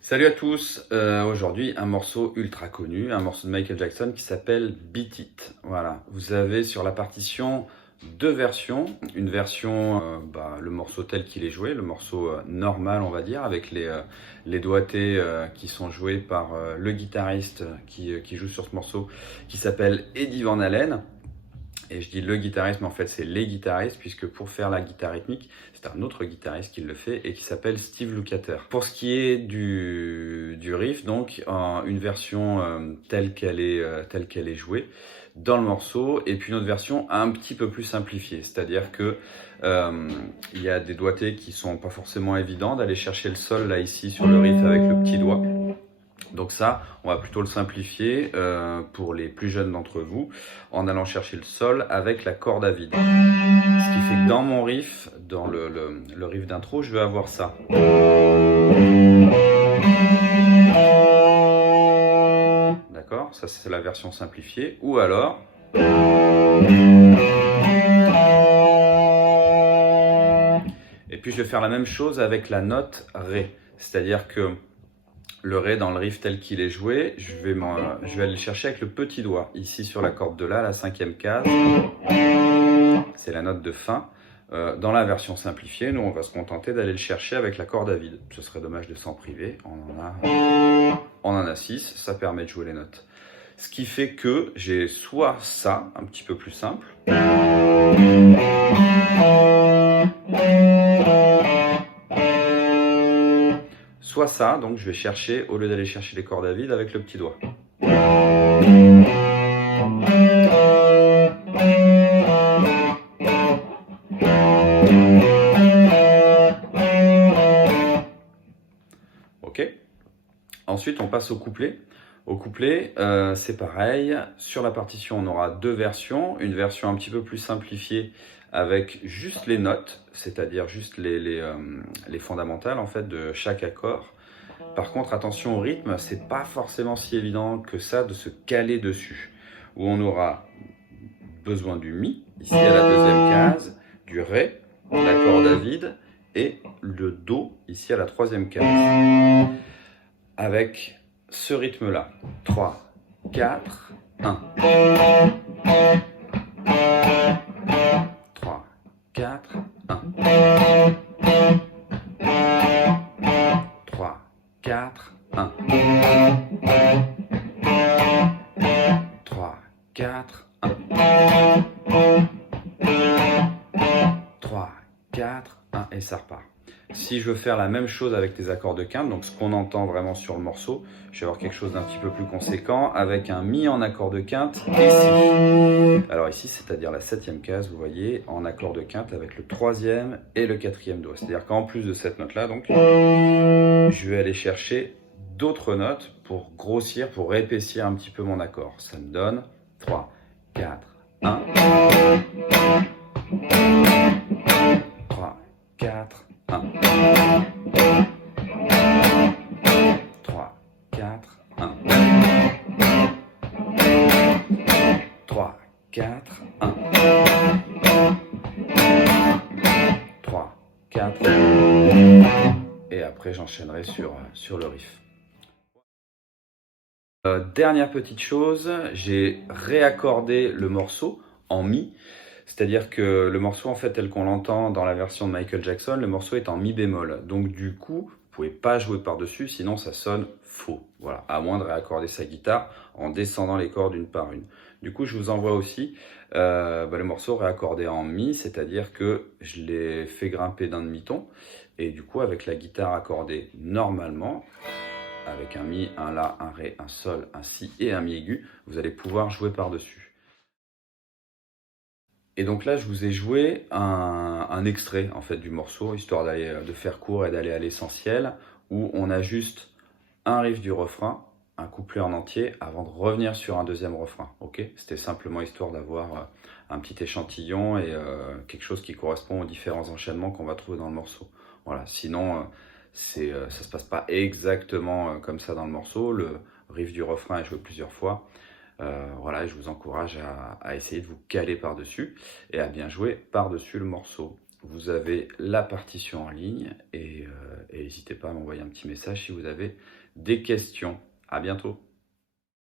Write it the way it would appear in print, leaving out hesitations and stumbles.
Salut à tous, aujourd'hui un morceau ultra connu, un morceau de Michael Jackson qui s'appelle Beat It. Voilà, vous avez sur la partition deux versions, une version, le morceau tel qu'il est joué, le morceau normal on va dire, avec les doigtés qui sont joués par le guitariste qui joue sur ce morceau, qui s'appelle Eddie Van Halen. Et je dis le guitariste, mais en fait c'est les guitaristes, puisque pour faire la guitare rythmique, c'est un autre guitariste qui le fait et qui s'appelle Steve Lukather. Pour ce qui est du riff, donc une version telle qu'elle est jouée dans le morceau, et puis une autre version un petit peu plus simplifiée, c'est-à-dire que il y a des doigtés qui sont pas forcément évidents, d'aller chercher le sol là ici sur le riff avec le petit doigt. Donc ça, on va plutôt le simplifier pour les plus jeunes d'entre vous, en allant chercher le sol avec la corde à vide. Ce qui fait que dans mon riff, dans le riff d'intro, je vais avoir ça. D'accord? Ça c'est la version simplifiée. Ou alors... Et puis je vais faire la même chose avec la note Ré. C'est-à-dire que le Ré dans le riff tel qu'il est joué, je vais aller le chercher avec le petit doigt, ici sur la corde de La, la cinquième case. C'est la note de fin. Dans la version simplifiée, nous on va se contenter d'aller le chercher avec la corde à vide. Ce serait dommage de s'en priver, on en a 6, ça permet de jouer les notes. Ce qui fait que j'ai soit ça, un petit peu plus simple, soit ça, donc je vais chercher, au lieu d'aller chercher les cordes à vide, avec le petit doigt. Ok. Ensuite, on passe au couplet. Au couplet, c'est pareil. Sur la partition, on aura deux versions. Une version un petit peu plus simplifiée avec juste les notes, c'est-à-dire juste les fondamentales en fait de chaque accord. Par contre, attention au rythme, c'est pas forcément si évident que ça de se caler dessus. Où on aura besoin du Mi, ici à la deuxième case, du Ré, la corde à vide, et le Do, ici à la troisième case. Avec ce rythme-là. 3, 4, 1. 3, 4, 1. 3, 4, 1. 3, 4, 1. 3, 4, 1. Et ça repart. Si je veux faire la même chose avec des accords de quinte, donc ce qu'on entend vraiment sur le morceau, je vais avoir quelque chose d'un petit peu plus conséquent avec un mi en accord de quinte ici. Alors ici, c'est-à-dire la 7e case, vous voyez, en accord de quinte avec le 3e et le 4e doigt. C'est-à-dire qu'en plus de cette note-là, donc, je vais aller chercher d'autres notes pour grossir, pour épaissir un petit peu mon accord. Ça me donne 3, 4, 1. 3, 4, 1. 3, 4, 1. 3, 4, 1. 3, 4. Et après, j'enchaînerai sur le riff. Dernière petite chose, j'ai réaccordé le morceau en mi. C'est-à-dire que le morceau, en fait, tel qu'on l'entend dans la version de Michael Jackson, le morceau est en mi bémol. Donc du coup, vous pouvez pas jouer par-dessus, sinon ça sonne faux. Voilà, à moins de réaccorder sa guitare en descendant les cordes une par une. Du coup, je vous envoie aussi le morceau réaccordé en mi, c'est-à-dire que je l'ai fait grimper d'un demi-ton. Et du coup, avec la guitare accordée normalement, avec un mi, un la, un ré, un sol, un si et un mi aigu, vous allez pouvoir jouer par-dessus. Et donc là, je vous ai joué un extrait en fait du morceau, histoire de faire court et d'aller à l'essentiel, où on a juste un riff du refrain, un couplet en entier, avant de revenir sur un deuxième refrain. Ok, c'était simplement histoire d'avoir un petit échantillon et quelque chose qui correspond aux différents enchaînements qu'on va trouver dans le morceau. Voilà. Sinon, ça se passe pas exactement comme ça dans le morceau. Le riff du refrain est joué plusieurs fois. Voilà, je vous encourage à essayer de vous caler par-dessus et à bien jouer par-dessus le morceau. Vous avez la partition en ligne et n'hésitez pas à m'envoyer un petit message si vous avez des questions. À bientôt.